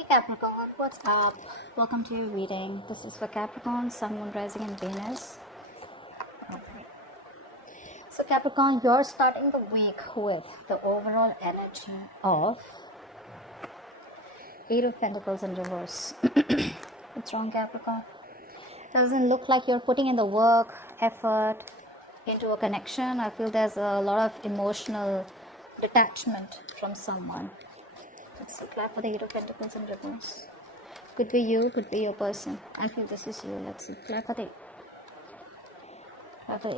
Hey Capricorn, what's up? Welcome to your reading. This is for Capricorn, Sun, Moon, Rising, and Venus. Alright. So Capricorn, you're starting the week with the overall energy of Eight of Pentacles in reverse. What's wrong, Capricorn? Doesn't look like you're putting in the work, effort into a connection. I feel there's a lot of emotional detachment from someone. Let's see, clap for the Eight of Pentacles in reverse. Could be you, could be your person. I feel this is you. Let's see, clap for the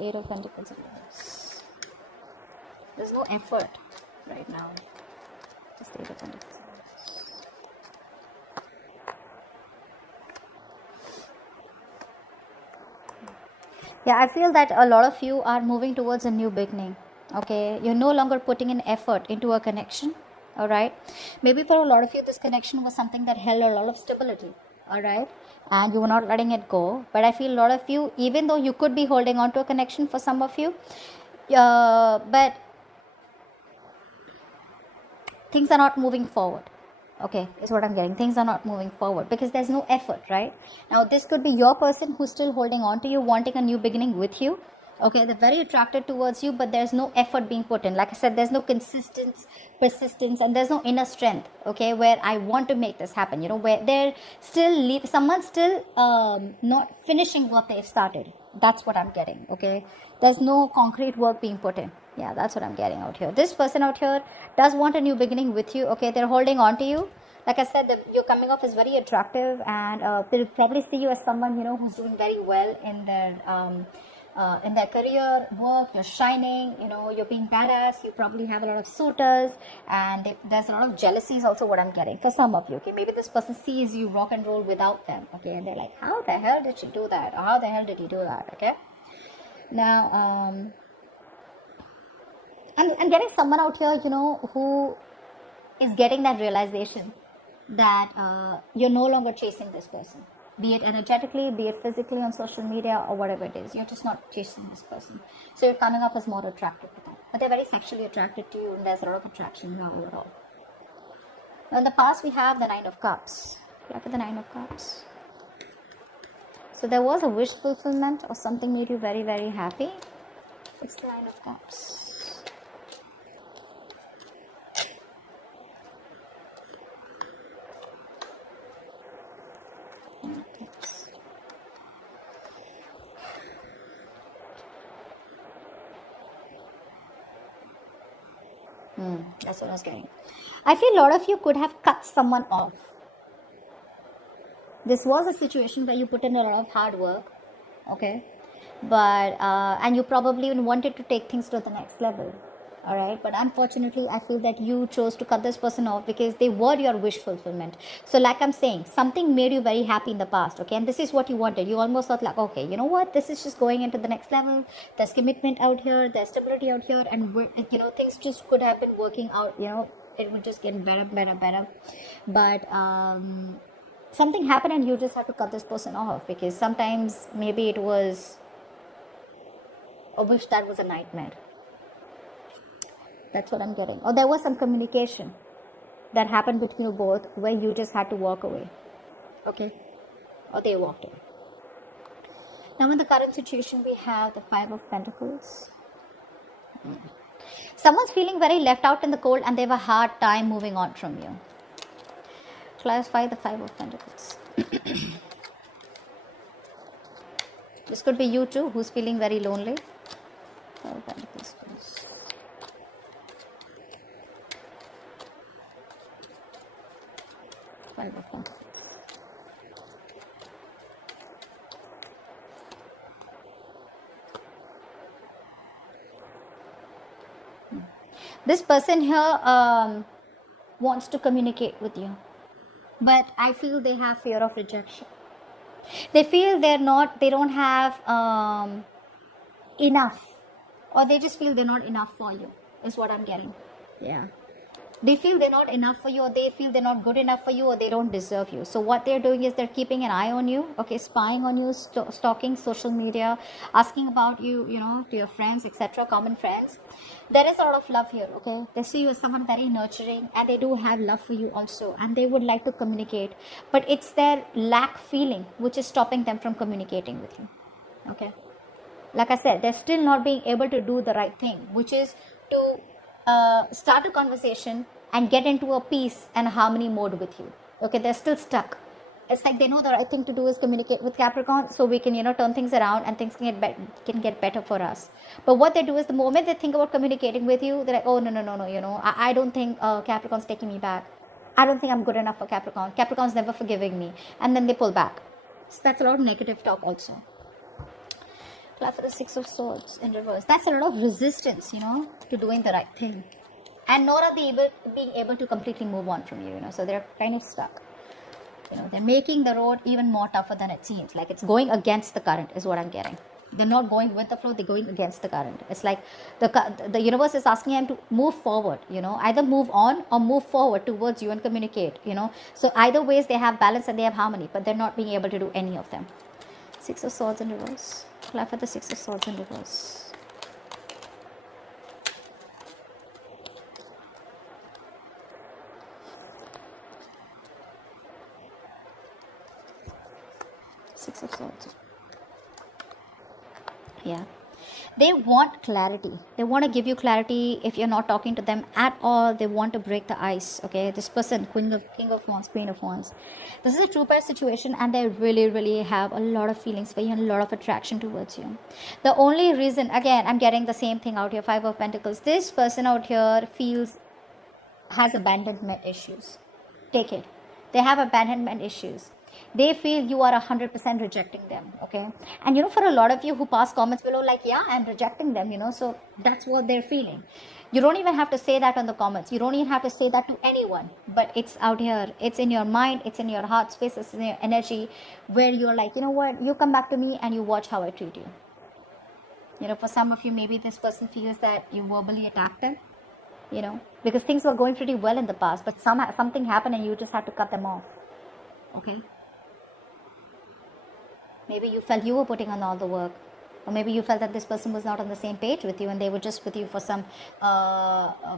Eight of Pentacles in reverse. There's no effort right now. Just the Eight of Pentacles in reverse. Yeah, I feel that a lot of you are moving towards a new beginning. Okay, you're no longer putting in effort into a connection. All right, maybe for a lot of you this connection was something that held a lot of stability. All right, and you were not letting it go. But I feel a lot of you, even though you could be holding on to a connection for some of you, but things are not moving forward. Okay, is what I'm getting. Things are not moving forward because there's no effort. Right now, this could be your person who's still holding on to you, wanting a new beginning with you. Okay, they're very attracted towards you, but there's no effort being put in. Like I said, there's no persistence, and there's no inner strength. Okay, where I want to make this happen. You know, where they're still someone's still not finishing what they've started. That's what I'm getting. Okay, there's no concrete work being put in. Yeah, that's what I'm getting out here. This person out here does want a new beginning with you. Okay, they're holding on to you. Like I said, you're coming off as very attractive, and they'll probably see you as someone, you know, who's doing very well in their career, work. You're shining, you know, you're being badass. You probably have a lot of suitors, and there's a lot of jealousy is also what I'm getting for some of you. Okay, maybe this person sees you rock and roll without them. Okay, and they're like, how the hell did she do that? Or how the hell did he do that? Okay, now I'm getting someone out here, you know, who is getting that realization that you're no longer chasing this person. Be it energetically, be it physically on social media or whatever it is. You're just not chasing this person. So you're coming off as more attracted to them. But they're very sexually attracted to you, and there's a lot of attraction now overall. Now in the past, we have the Nine of Cups. Look at the Nine of Cups. So there was a wish fulfillment or something made you very, very happy. It's the Nine of Cups. That's what I was getting. I feel a lot of you could have cut someone off. This was a situation where you put in a lot of hard work, okay, but and you probably even wanted to take things to the next level. All right, but unfortunately I feel that you chose to cut this person off because they were your wish fulfillment. So like I'm saying, something made you very happy in the past, okay, and this is what you wanted. You almost thought like, okay, you know what, this is just going into the next level. There's commitment out here, there's stability out here, and you know, things just could have been working out. You know, it would just get better, but something happened and you just had to cut this person off because sometimes maybe it was a wish that was a nightmare. That's what I'm getting. Or there was some communication that happened between you both where you just had to walk away. Okay? Or they walked away. Now in the current situation, we have the Five of Pentacles. Someone's feeling very left out in the cold and they have a hard time moving on from you. Clarify the Five of Pentacles. This could be you too, who's feeling very lonely. Five of Pentacles, please. Five of Pentacles. This person here wants to communicate with you, but I feel they have fear of rejection. They feel they don't have enough, or they just feel they're not enough for you, is what I'm getting. Yeah. They feel they're not enough for you, or they feel they're not good enough for you, or they don't deserve you. So what they're doing is they're keeping an eye on you, okay, spying on you, stalking social media, asking about you, to your friends, etc., common friends. There is a lot of love here, okay. They see you as someone very nurturing, and they do have love for you also, and they would like to communicate, but it's their lack feeling which is stopping them from communicating with you, okay. Like I said, they're still not being able to do the right thing, which is to start a conversation and get into a peace and harmony mode with you. Okay, they're still stuck. It's like they know the right thing to do is communicate with Capricorn, so we can, turn things around and things can get better for us. But what they do is the moment they think about communicating with you, they're like, oh, no, I don't think Capricorn's taking me back. I don't think I'm good enough for Capricorn. Capricorn's never forgiving me. And then they pull back. So that's a lot of negative talk also. For the Six of Swords in reverse. That's a lot of resistance, to doing the right thing. And nor are they being able to completely move on from you, So they're kind of stuck. They're making the road even more tougher than it seems. Like it's going against the current is what I'm getting. They're not going with the flow, they're going against the current. It's like the universe is asking them to move forward, either move on or move forward towards you and communicate, So either ways they have balance and they have harmony, but they're not being able to do any of them. Six of Swords in reverse. Clap for the Six of Swords in reverse. Six of Swords. Yeah. They want clarity. They want to give you clarity. If you're not talking to them at all, they want to break the ice. Okay, this person, King of Wands, Queen of Wands. This is a true pair situation, and they really, really have a lot of feelings for you and a lot of attraction towards you. The only reason, again, I'm getting the same thing out here, Five of Pentacles. This person out here has abandonment issues. Take it. They have abandonment issues. They feel you are 100% rejecting them, okay. And for a lot of you who pass comments below like, yeah, I'm rejecting them, so that's what they're feeling. You don't even have to say that on the comments. You don't even have to say that to anyone, but it's out here. It's in your mind, it's in your heart space, it's in your energy, where you're like, you know what, you come back to me and you watch how I treat you. For some of you, maybe this person feels that you verbally attacked them, because things were going pretty well in the past, but something happened and you just had to cut them off, okay. Maybe you felt you were putting on all the work, or maybe you felt that this person was not on the same page with you and they were just with you for some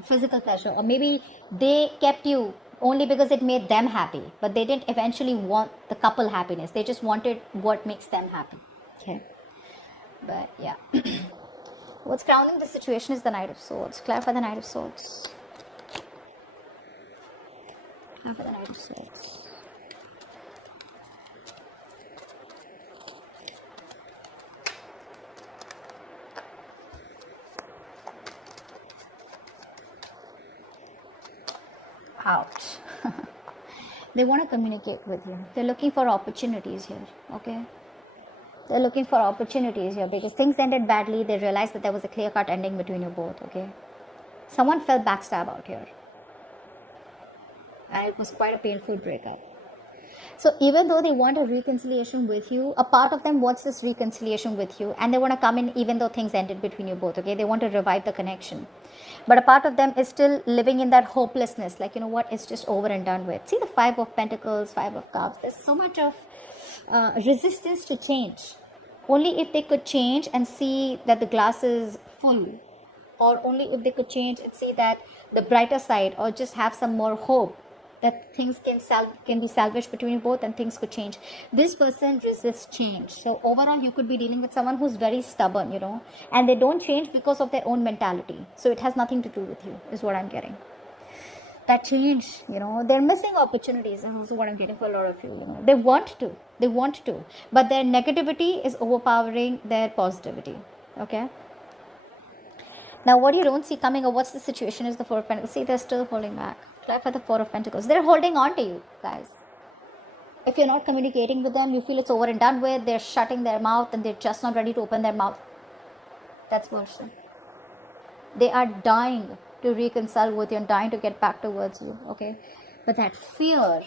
physical pleasure, or maybe they kept you only because it made them happy, but they didn't eventually want the couple happiness. They just wanted what makes them happy, okay. But yeah. What's crowning the situation is the Knight of Swords. Clarify the Knight of Swords. Clarify the Knight of Swords. Ouch. They want to communicate with you. They're looking for opportunities here, okay. They're looking for opportunities here because things ended badly. They realized that there was a clear-cut ending between you both, okay. Someone felt backstab out here, and it was quite a painful breakup. So even though they want a reconciliation with you, a part of them wants this reconciliation with you, and they want to come in even though things ended between you both, okay. They want to revive the connection, but a part of them is still living in that hopelessness, like, it's just over and done with. See the Five of Pentacles, Five of Cups. There's so much of resistance to change. Only if they could change and see that the glass is full, or only if they could change and see that the brighter side, or just have some more hope that things can be salvaged between you both and things could change. This person resists change. So overall, you could be dealing with someone who's very stubborn, and they don't change because of their own mentality. So it has nothing to do with you, is what I'm getting. That change, they're missing opportunities. This is what I'm getting for a lot of you. They want to, but their negativity is overpowering their positivity, okay. Now what you don't see coming, or what's the situation, is the Four of Pentacles. See, they're still holding back. For the Four of Pentacles, they're holding on to you, guys. If you're not communicating with them, you feel it's over and done with. They're shutting their mouth and they're just not ready to open their mouth. That's worse. They are dying to reconcile with you and dying to get back towards you, okay. But that fear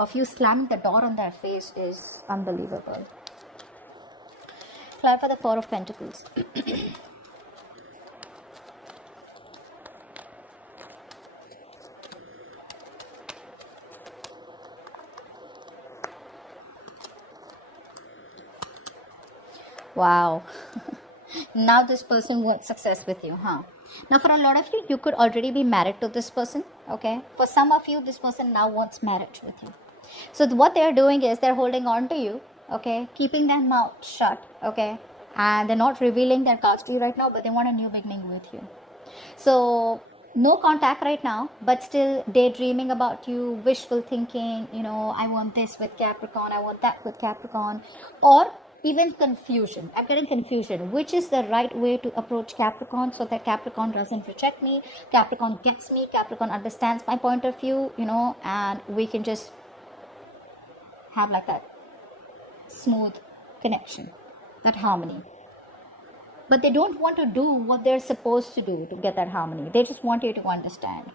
of you slamming the door on their face is unbelievable. For the Four of Pentacles. Wow. Now this person wants success with you, huh? Now for a lot of you, you could already be married to this person, okay? For some of you, this person now wants marriage with you. So what they're doing is they're holding on to you, okay? Keeping their mouth shut, okay? And they're not revealing their cards to you right now, but they want a new beginning with you. So no contact right now, but still daydreaming about you, wishful thinking, I want this with Capricorn, I want that with Capricorn, or even confusion. I'm getting confusion. Which is the right way to approach Capricorn so that Capricorn doesn't reject me, Capricorn gets me, Capricorn understands my point of view, and we can just have like that smooth connection, that harmony. But they don't want to do what they're supposed to do to get that harmony. They just want you to understand.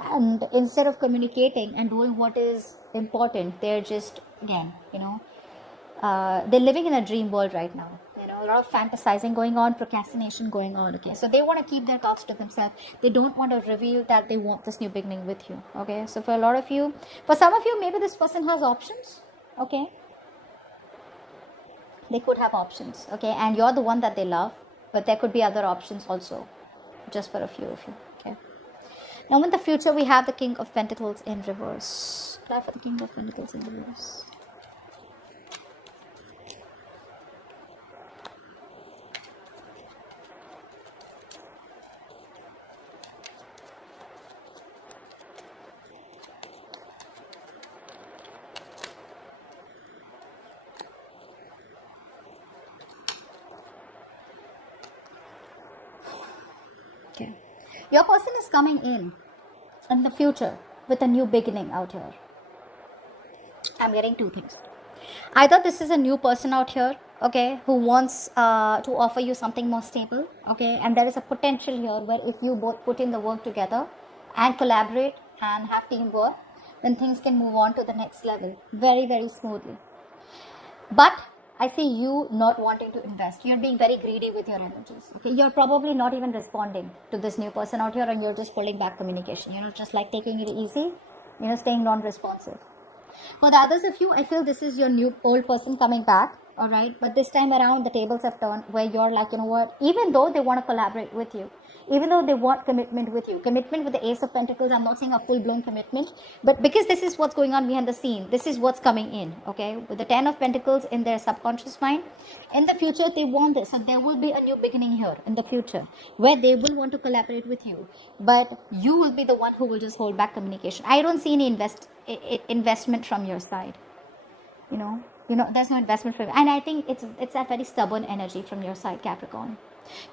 And instead of communicating and doing what is important, they're just, again, they're living in a dream world right now. A lot of fantasizing going on, procrastination going on. Okay, so they want to keep their thoughts to themselves. They don't want to reveal that they want this new beginning with you. Okay, so for a lot of you, for some of you, maybe this person has options. Okay, they could have options. Okay, and you're the one that they love, but there could be other options also, just for a few of you. Okay, now in the future, we have the King of Pentacles in reverse. Try for the King of Pentacles in reverse. Okay. Your person is coming in the future with a new beginning out here. I'm getting two things. Either this is a new person out here, okay, who wants to offer you something more stable, okay, and there is a potential here where if you both put in the work together and collaborate and have teamwork, then things can move on to the next level very, very smoothly. But I see you not wanting to invest. You're being very greedy with your energies. Okay, you're probably not even responding to this new person out here, and you're just pulling back communication. Just like taking it easy. Staying non-responsive. For the others of you, I feel this is your new old person coming back. All right, but this time around, the tables have turned where you're like, what? Even though they want to collaborate with you, even though they want commitment with you, commitment with the Ace of Pentacles. I'm not saying a full-blown commitment, but because this is what's going on behind the scene, this is what's coming in. Okay, with the 10 of Pentacles in their subconscious mind, in the future they want this, so there will be a new beginning here in the future where they will want to collaborate with you, but you will be the one who will just hold back communication. I don't see any investment from your side. There's no investment from you. And I think it's that very stubborn energy from your side, Capricorn.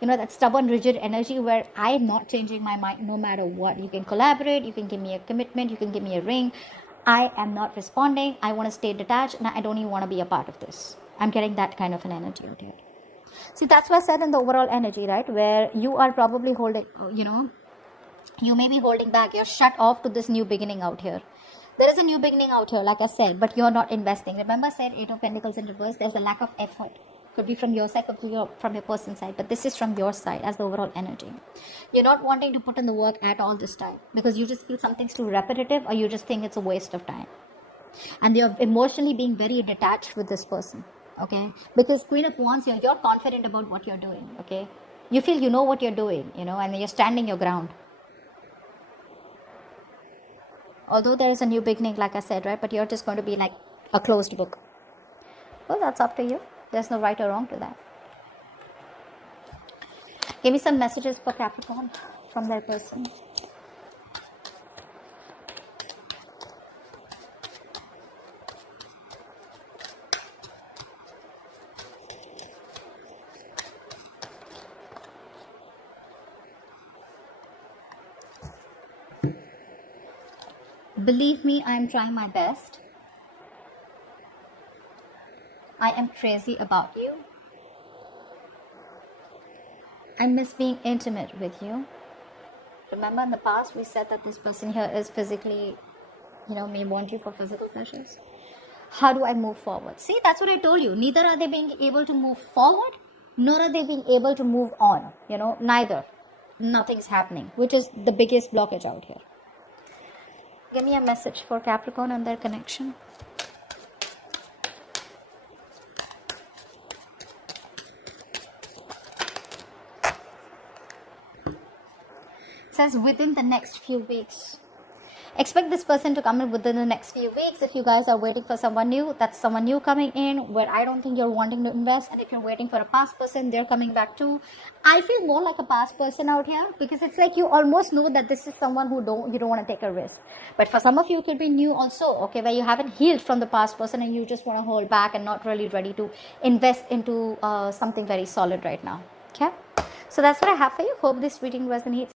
That stubborn, rigid energy where I am not changing my mind no matter what. You can collaborate, you can give me a commitment, you can give me a ring. I am not responding. I want to stay detached, and I don't even want to be a part of this. I'm getting that kind of an energy out here. See, that's what I said in the overall energy, right? Where you are probably holding, you may be holding back. You're shut off to this new beginning out here. There is a new beginning out here, like I said, but you're not investing. Remember I said 8 of Pentacles in reverse, there's a lack of effort. Could be from your side, could be from your person's side, but this is from your side as the overall energy. You're not wanting to put in the work at all this time because you just feel something's too repetitive, or you just think it's a waste of time. And you're emotionally being very detached with this person, okay? Because Queen of Wands here, you're confident about what you're doing, okay? You feel you know what you're doing, and you're standing your ground. Although there is a new beginning, like I said, right? But you're just going to be like a closed book. Well, that's up to you. There's no right or wrong to that. Give me some messages for Capricorn from their person. Believe me, I am trying my best. I am crazy about you. I miss being intimate with you. Remember in the past we said that this person here is physically, may want you for physical pleasures. How do I move forward? See, that's what I told you. Neither are they being able to move forward, nor are they being able to move on. Neither. Nothing's happening, which is the biggest blockage out here. Give me a message for Capricorn and their connection. says within the next few weeks. Expect this person to come in within the next few weeks. If you guys are waiting for someone new, that's someone new coming in where I don't think you're wanting to invest. And if you're waiting for a past person, they're coming back too. I feel more like a past person out here, because it's like you almost know that this is someone who you don't want to take a risk. But for some of you, it could be new also, okay, where you haven't healed from the past person and you just want to hold back and not really ready to invest into something very solid right now. Okay, so that's what I have for you. Hope this reading resonates.